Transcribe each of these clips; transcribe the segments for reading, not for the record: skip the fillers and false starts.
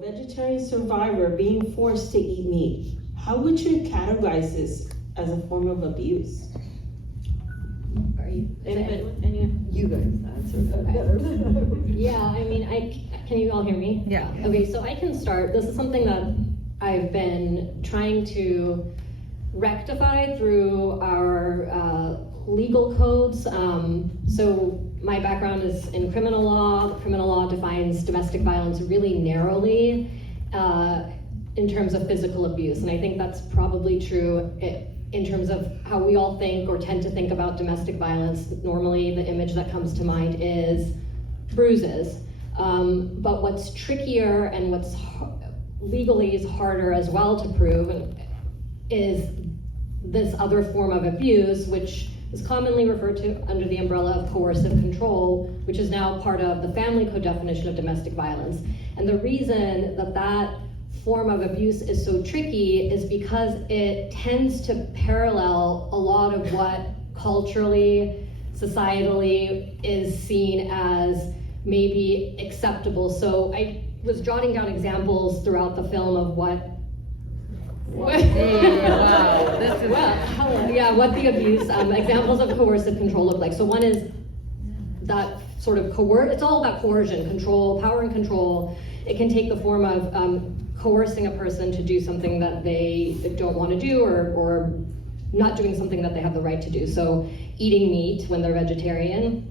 vegetarian survivor being forced to eat meat, how would you categorize this as a form of abuse? Are you? You guys answer that better than I would. Yeah, I mean, can you all hear me? Yeah. Okay, so I can start. This is something that I've been trying to rectify through our legal codes. So my background is in criminal law. Criminal law defines domestic violence really narrowly in terms of physical abuse, and I think that's probably true in terms of how we all think or tend to think about domestic violence. Normally, the image that comes to mind is bruises. But what's trickier and what's legally is harder as well to prove is this other form of abuse, which is commonly referred to under the umbrella of coercive control, which is now part of the family code definition of domestic violence. And the reason that that form of abuse is so tricky is because it tends to parallel a lot of what culturally, societally is seen as maybe acceptable. So I was jotting down examples throughout the film of what Wow, this is what the abuse, examples of coercive control look like. So one is that sort of it's all about coercion, control, power and control. It can take the form of coercing a person to do something that they don't want to do, or not doing something that they have the right to do. So eating meat when they're vegetarian.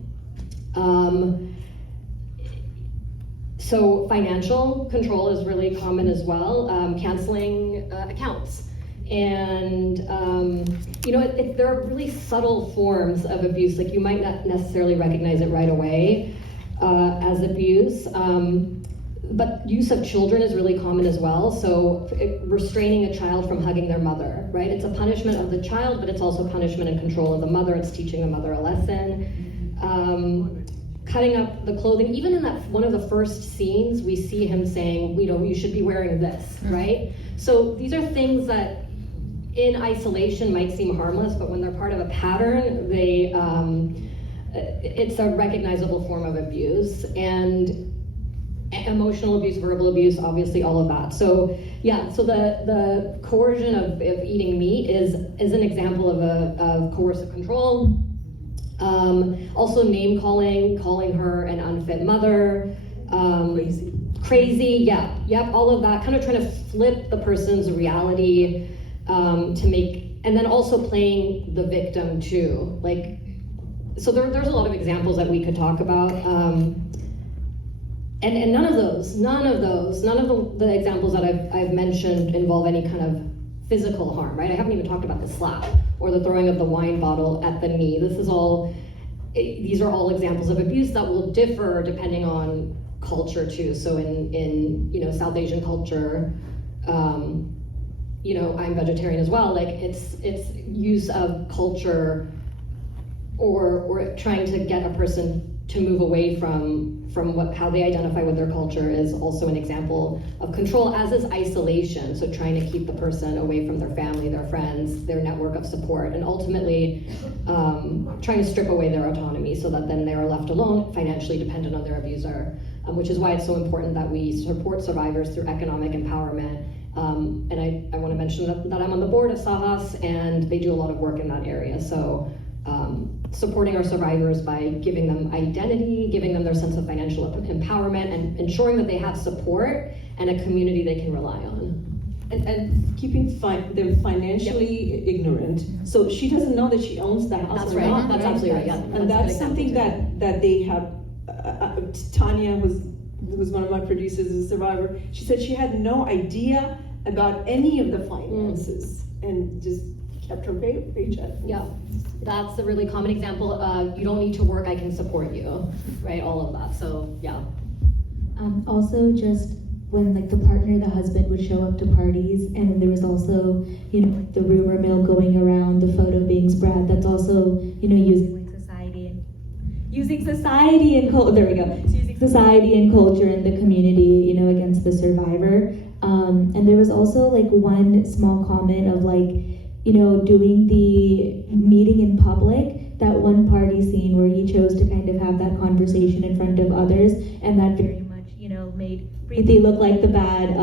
So financial control is really common as well, canceling accounts. And there are really subtle forms of abuse, like you might not necessarily recognize it right away as abuse. But use of children is really common as well. So restraining a child from hugging their mother, right? It's a punishment of the child, but it's also punishment and control of the mother. It's teaching the mother a lesson. Cutting up the clothing, even in that one of the first scenes, we see him saying, you should be wearing this, right? So these are things that in isolation might seem harmless, but when they're part of a pattern, it's a recognizable form of abuse. And emotional abuse, verbal abuse, obviously all of that. So yeah, so the coercion of eating meat is an example of coercive control. Also name calling her an unfit mother, crazy, all of that, kind of trying to flip the person's reality to make, and then also playing the victim too. So there's a lot of examples that we could talk about. And none of the examples that I've mentioned involve any kind of physical harm, right? I haven't even talked about the slap or the throwing of the wine bottle at the knee. These are all examples of abuse that will differ depending on culture too. So in South Asian culture, I'm vegetarian as well. It's use of culture or trying to get a person to move away from how they identify with their culture is also an example of control, as is isolation. So trying to keep the person away from their family, their friends, their network of support, and ultimately trying to strip away their autonomy so that then they are left alone, financially dependent on their abuser, which is why it's so important that we support survivors through economic empowerment. And I want to mention that I'm on the board of SAHARA, and they do a lot of work in that area. So supporting our survivors by giving them identity, giving them their sense of financial empowerment, and ensuring that they have support and a community they can rely on. And keeping them financially ignorant, so she doesn't know that she owns the house. That's right. That's absolutely right. Yeah. And that's something that they have. Tanya, who's one of my producers, is a survivor. She said she had no idea about any of the finances and just kept her paycheck. Yeah, that's a really common example of you don't need to work, I can support you, right? All of that. So yeah. Also, just when the partner, the husband, would show up to parties, and then there was also the rumor mill going around, the photo being spread. That's also using society and culture. There we go. So using society and culture in the community, against the survivor. And there was also one small comment of doing the meeting in public, that one party scene where he chose to kind of have that conversation in front of others, and that very much, made Preeti look like the bad,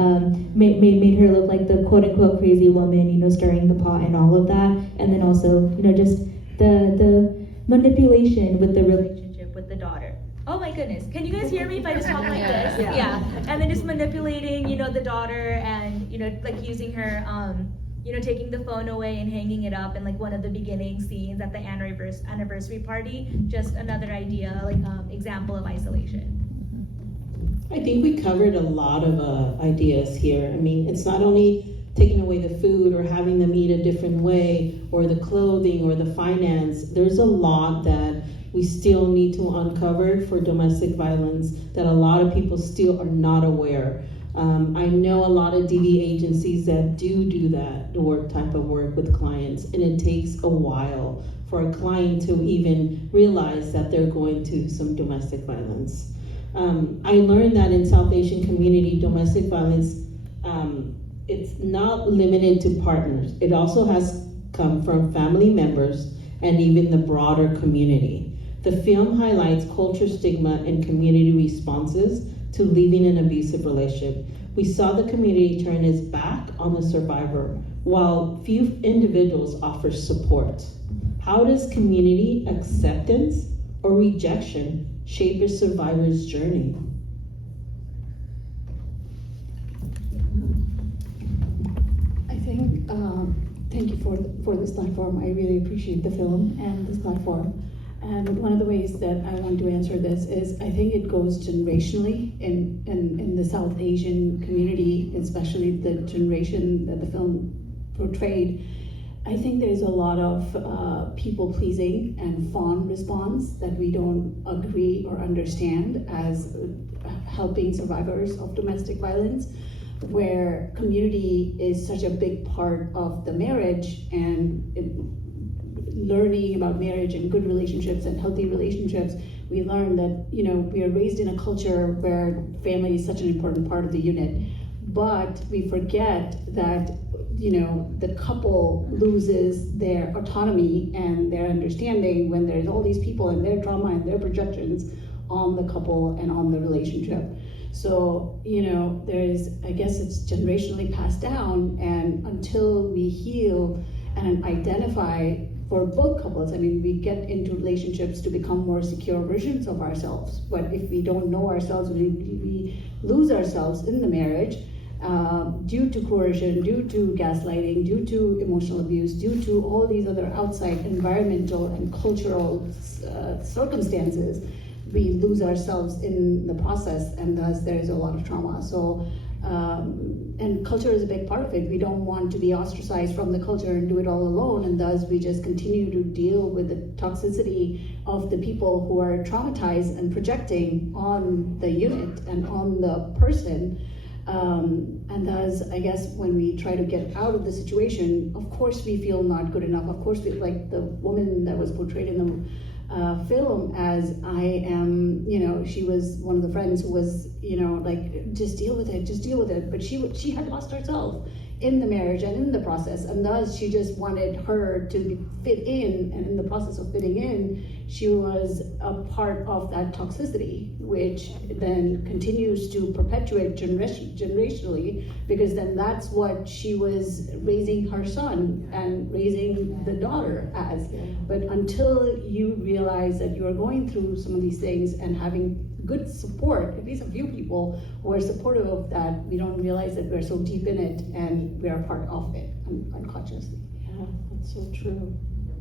made her look like the quote unquote crazy woman, you know, stirring the pot and all of that. And then also, you know, just the manipulation with the relationship with the daughter. Oh my goodness, can you guys hear me if I just talk like this? Yeah. And then just manipulating, you know, the daughter and, you know, like using her, you know, taking the phone away and hanging it up in like one of the beginning scenes at the anniversary party. Just another idea, like example of isolation. I think we covered a lot of ideas here. I mean, it's not only taking away the food or having them eat a different way or the clothing or the finance. There's a lot that we still need to uncover for domestic violence that a lot of people still are not aware. I know a lot of DV agencies that do that type of work with clients, and it takes a while for a client to even realize that they're going to some domestic violence. I learned that in South Asian community, domestic violence, it's not limited to partners. It also has come from family members and even the broader community. The film highlights culture, stigma, and community responses to leaving an abusive relationship. We saw the community turn its back on the survivor, while few individuals offer support. How does community acceptance or rejection shape a survivor's journey? I think, thank you for this platform. I really appreciate the film and this platform. And one of the ways that I want to answer this is I think it goes generationally in the South Asian community, especially the generation that the film portrayed. I think there's a lot of people pleasing and fawn response that we don't agree or understand as helping survivors of domestic violence, where community is such a big part of the marriage and learning about marriage and good relationships and healthy relationships. We learn that, you know, we are raised in a culture where family is such an important part of the unit, but we forget that, you know, the couple loses their autonomy and their understanding when there's all these people and their trauma and their projections on the couple and on the relationship. So, you know, I guess it's generationally passed down, and until we heal and identify for both couples, I mean, we get into relationships to become more secure versions of ourselves. But if we don't know ourselves, we lose ourselves in the marriage due to coercion, due to gaslighting, due to emotional abuse, due to all these other outside environmental and cultural circumstances. We lose ourselves in the process, and thus there's a lot of trauma. So, and culture is a big part of it. We don't want to be ostracized from the culture and do it all alone, and thus we just continue to deal with the toxicity of the people who are traumatized and projecting on the unit and on the person. And thus, I guess when we try to get out of the situation, of course we feel not good enough. Of course, we, like the woman that was portrayed in the film as I am, you know, she was one of the friends who was, you know, like, just deal with it. But she had lost herself in the marriage and in the process, and thus she just wanted her to fit in, and in the process of fitting in, she was a part of that toxicity, which then continues to perpetuate generationally, because then that's what she was raising her son and raising the daughter as. But until you realize that you are going through some of these things and having good support, at least a few people who are supportive of that, we don't realize that we're so deep in it and we are part of it unconsciously. Yeah, that's so true.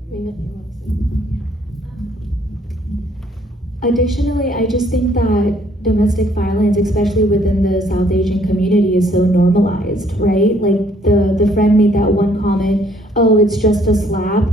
Rena, you want to say? Additionally, I just think that domestic violence, especially within the South Asian community, is so normalized, right? Like the friend made that one comment, oh, it's just a slap.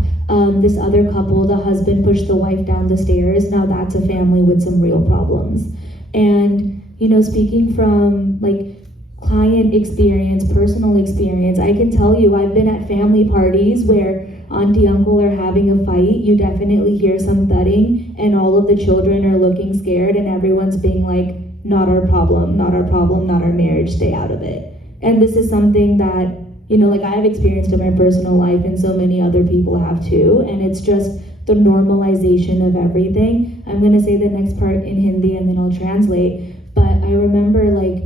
This other couple, the husband pushed the wife down the stairs. Now that's a family with some real problems. And, you know, speaking from like client experience, personal experience, I can tell you I've been at family parties where auntie, uncle are having a fight. You definitely hear some thudding and all of the children are looking scared and everyone's being like, not our problem, not our problem, not our marriage, stay out of it. And this is something that, you know, like I've experienced in my personal life and so many other people have too. And it's just the normalization of everything. I'm gonna say the next part in Hindi and then I'll translate. But I remember like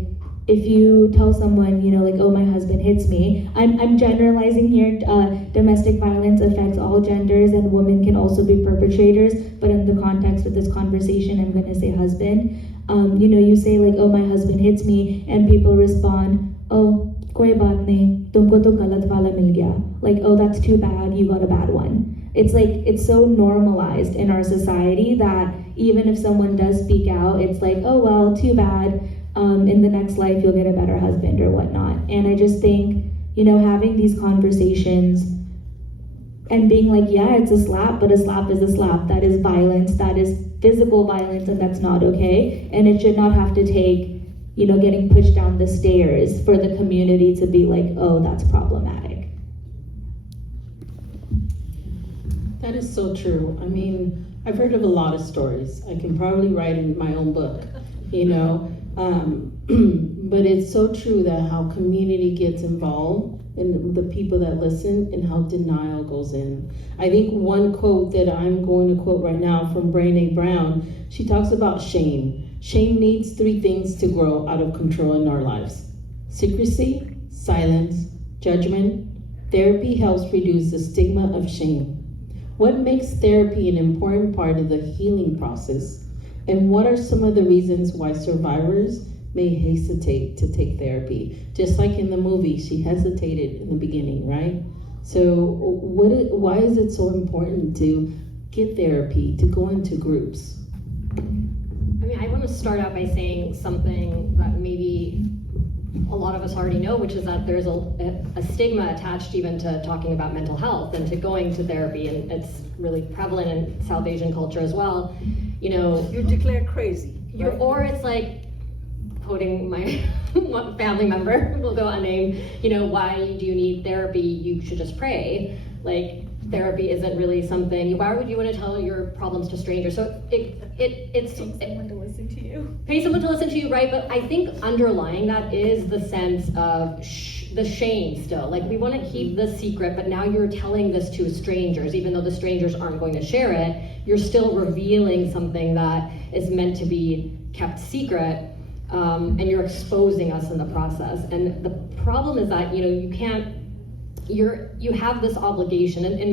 if you tell someone, you know, like, oh, my husband hits me, I'm generalizing here, domestic violence affects all genders and women can also be perpetrators, but in the context of this conversation, I'm gonna say husband. You know, you say like, oh, my husband hits me, and people respond, oh, koi baat nahi, tumko to galat wala mil gaya. Like, oh, that's too bad, you got a bad one. It's like, it's so normalized in our society that even if someone does speak out, it's like, oh, well, too bad. In the next life, you'll get a better husband or whatnot. And I just think, you know, having these conversations and being like, yeah, it's a slap, but a slap is a slap. That is violence, that is physical violence, and that's not okay. And it should not have to take, you know, getting pushed down the stairs for the community to be like, oh, that's problematic. That is so true. I mean, I've heard of a lot of stories. I can probably write in my own book, you know. But it's so true that how community gets involved and the people that listen and how denial goes in. I think one quote that I'm going to quote right now from Brené Brown, she talks about shame. Shame needs 3 things to grow out of control in our lives: secrecy, silence, judgment. Therapy helps reduce the stigma of shame. What makes therapy an important part of the healing process? And what are some of the reasons why survivors may hesitate to take therapy? Just like in the movie, she hesitated in the beginning, right? So why is it so important to get therapy, to go into groups? I mean, I want to start out by saying something that maybe a lot of us already know, which is that there's a stigma attached even to talking about mental health and to going to therapy, and it's really prevalent in South Asian culture as well. You know, You're declared crazy. right? Or it's like, quoting my one family member, will go unnamed, you know, why do you need therapy? You should just pray. Like, therapy isn't really something, why would you want to tell your problems to strangers? So it's Someone to listen to you. pay someone to listen to you, right? But I think underlying that is the sense of the shame still. Like, we want to keep the secret, but now you're telling this to strangers, even though the strangers aren't going to share it, you're still revealing something that is meant to be kept secret, and you're exposing us in the process. And the problem is that, you know, you have this obligation, and in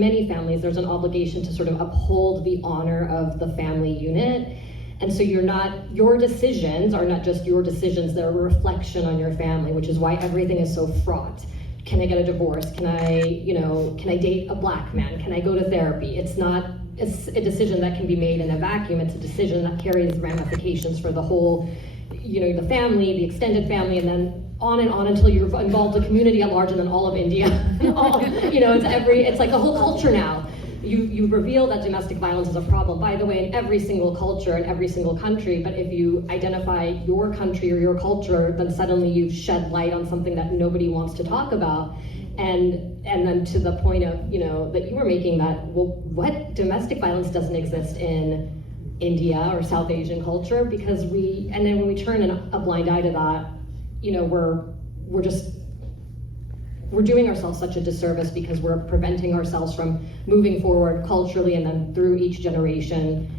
many families there's an obligation to sort of uphold the honor of the family unit. And so your decisions are not just your decisions, they're a reflection on your family, which is why everything is so fraught. Can I get a divorce? Can I date a black man? Can I go to therapy? It's not a decision that can be made in a vacuum. It's a decision that carries ramifications for the whole, you know, the family, the extended family, and then on and on until you've involved the community at large and then all of India. You know, it's like a whole culture now. You reveal that domestic violence is a problem, by the way, in every single culture, in every single country, but if you identify your country or your culture, then suddenly you've shed light on something that nobody wants to talk about. And then to the point of, you know, that you were making, that, well, what domestic violence doesn't exist in India or South Asian culture, because and then when we turn a blind eye to that, you know, we're doing ourselves such a disservice, because we're preventing ourselves from moving forward culturally and then through each generation,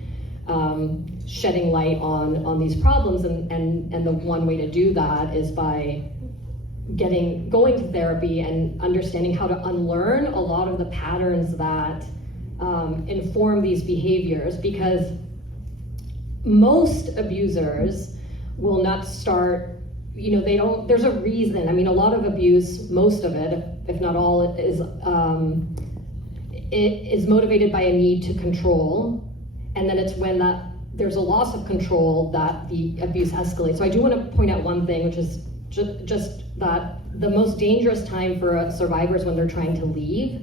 shedding light on these problems. And the one way to do that is by going to therapy and understanding how to unlearn a lot of the patterns that inform these behaviors, because most abusers will not start, you know, there's a reason. I mean, a lot of abuse, most of it, if not all, is motivated by a need to control, and then it's when there's a loss of control that the abuse escalates. So I do want to point out one thing, which is just that the most dangerous time for survivors when they're trying to leave,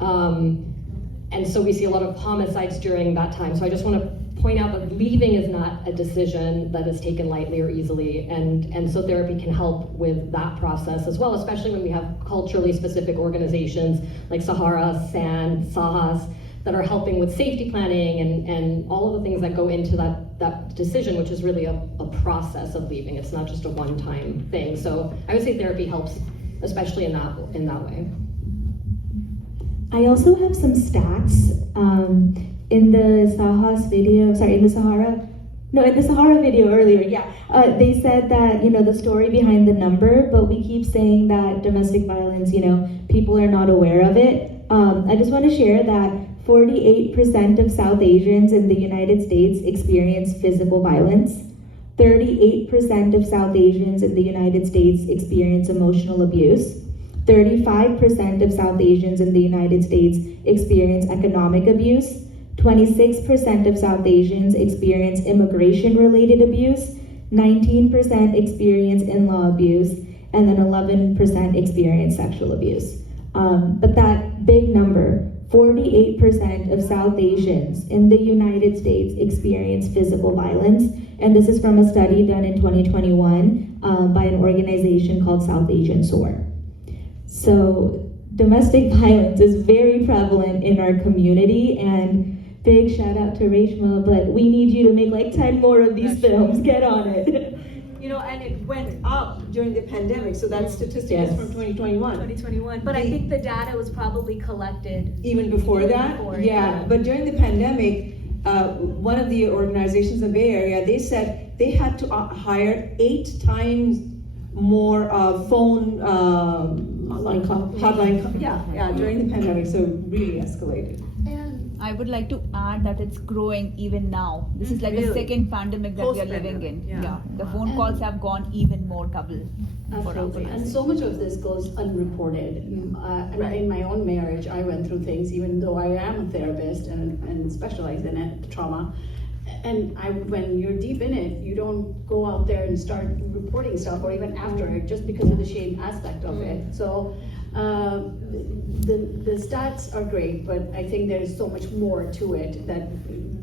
and so we see a lot of homicides during that time. So I just want to point out that leaving is not a decision that is taken lightly or easily, and so therapy can help with that process as well, especially when we have culturally specific organizations like SAHARA, SAN, SAHAS, that are helping with safety planning and all of the things that go into that decision, which is really a process of leaving. It's not just a one-time thing. So I would say therapy helps, especially in that way. I also have some stats. In the SAHARA No, in the SAHARA video earlier, yeah. They said that, the story behind the number, but we keep saying that domestic violence, people are not aware of it. I just want to share that 48% of South Asians in the United States experience physical violence. 38% of South Asians in the United States experience emotional abuse. 35% of South Asians in the United States experience economic abuse. 26% of South Asians experience immigration-related abuse. 19% experience in-law abuse. And then 11% experience sexual abuse. But that big number, 48% of South Asians in the United States experience physical violence. And this is from a study done in 2021 by an organization called South Asian SOAR. So domestic violence is very prevalent in our community, and big shout out to Reshma, but we need you to make like 10 more of these films. Get on it. And it went up during the pandemic, so that statistic Yes. is from 2021. 2021, but I think the data was probably collected. Even before that? Before, Yeah, but during the pandemic, one of the organizations in the Bay Area, they said they had to hire 8 times more phone hotline during the pandemic, so really escalated. And I would like to add that it's growing even now. This is like the second pandemic that we are living in. Yeah, the phone calls have gone even more double. Absolutely, and so much of this goes unreported. And in my own marriage, I went through things, even though I am a therapist and specialize in it, trauma. And when you're deep in it, you don't go out there and start reporting stuff, or even after it, just because of the shame aspect of it. So the stats are great, but I think there's so much more to it that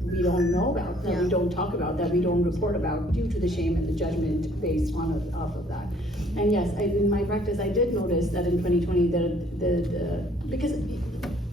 we don't know about, that we don't talk about, that we don't report about, due to the shame and the judgment based off of that. And yes, in my practice, I did notice that in 2020, because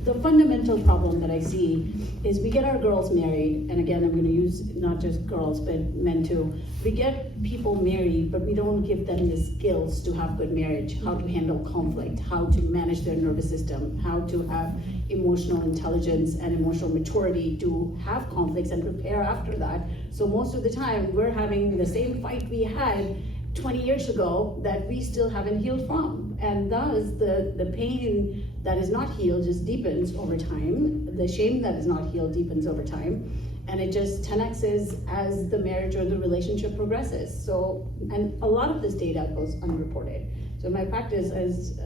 the fundamental problem that I see is we get our girls married, and again, I'm going to use not just girls, but men too. We get people married, but we don't give them the skills to have good marriage, how to handle conflict, how to manage their nervous system, how to have emotional intelligence and emotional maturity to have conflicts and prepare after that. So most of the time, we're having the same fight we had 20 years ago that we still haven't healed from. And thus, the pain that is not healed just deepens over time. The shame that is not healed deepens over time. And it just 10x's as the marriage or the relationship progresses. So, and a lot of this data goes unreported. So in my practice, as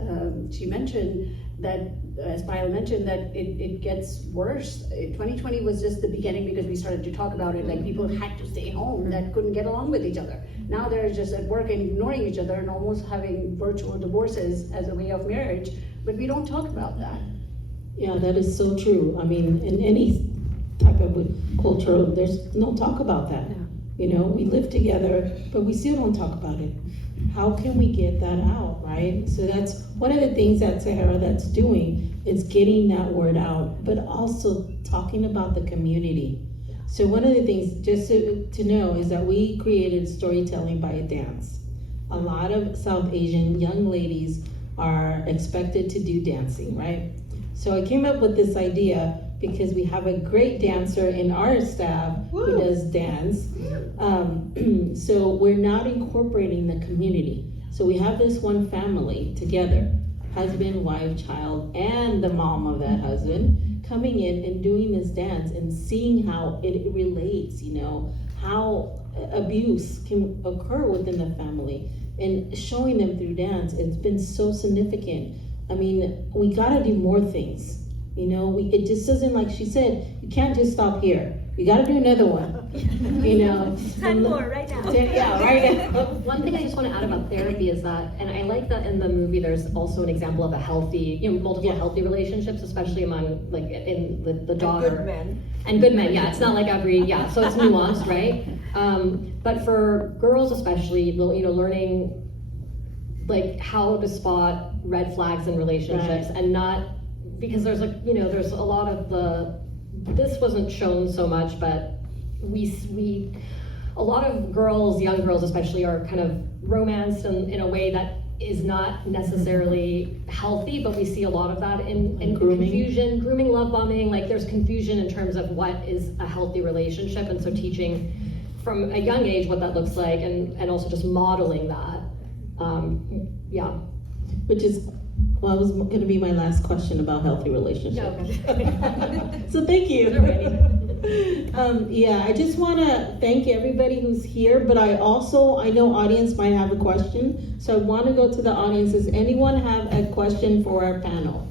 she mentioned, that as Payal mentioned, that it gets worse. 2020 was just the beginning because we started to talk about it, like people had to stay home that couldn't get along with each other. Now they're just at work and ignoring each other and almost having virtual divorces as a way of marriage, but we don't talk about that. Yeah, that is so true. I mean, in any type of culture, there's no talk about that. We live together, but we still don't talk about it. How can we get that out, right? So that's one of the things that SAHARA that's doing, is getting that word out, but also talking about the community. So one of the things just to know is that we created storytelling by a dance. A lot of South Asian young ladies are expected to do dancing, right? So I came up with this idea because we have a great dancer in our staff who does dance. So we're not incorporating the community. So we have this one family together, husband, wife, child, and the mom of that husband, coming in and doing this dance and seeing how it relates, how abuse can occur within the family, and showing them through dance. It's been so significant. I mean, we gotta do more things. It just doesn't, like she said, you can't just stop here. You gotta do another one. 10 more right now. Yeah, right now. One thing I just want to add about therapy is that, and I like that in the movie, there's also an example of a healthy, multiple healthy relationships, especially among, like, in the daughter. And good men. And good men, yeah. It's not like so it's nuanced, right? But for girls especially, learning, like, how to spot red flags in relationships, and not, because there's there's a lot of this wasn't shown so much, but a lot of girls, young girls especially, are kind of romanced in a way that is not necessarily healthy, but we see a lot of that in grooming. Confusion, grooming, love bombing. Like, there's confusion in terms of what is a healthy relationship, and so teaching from a young age what that looks like, and also just modeling that. Yeah. Which is, well, that was going to be my last question about healthy relationships. So thank you. Yeah, I just want to thank everybody who's here, but I know audience might have a question, so I want to go to the audience. Does anyone have a question for our panel?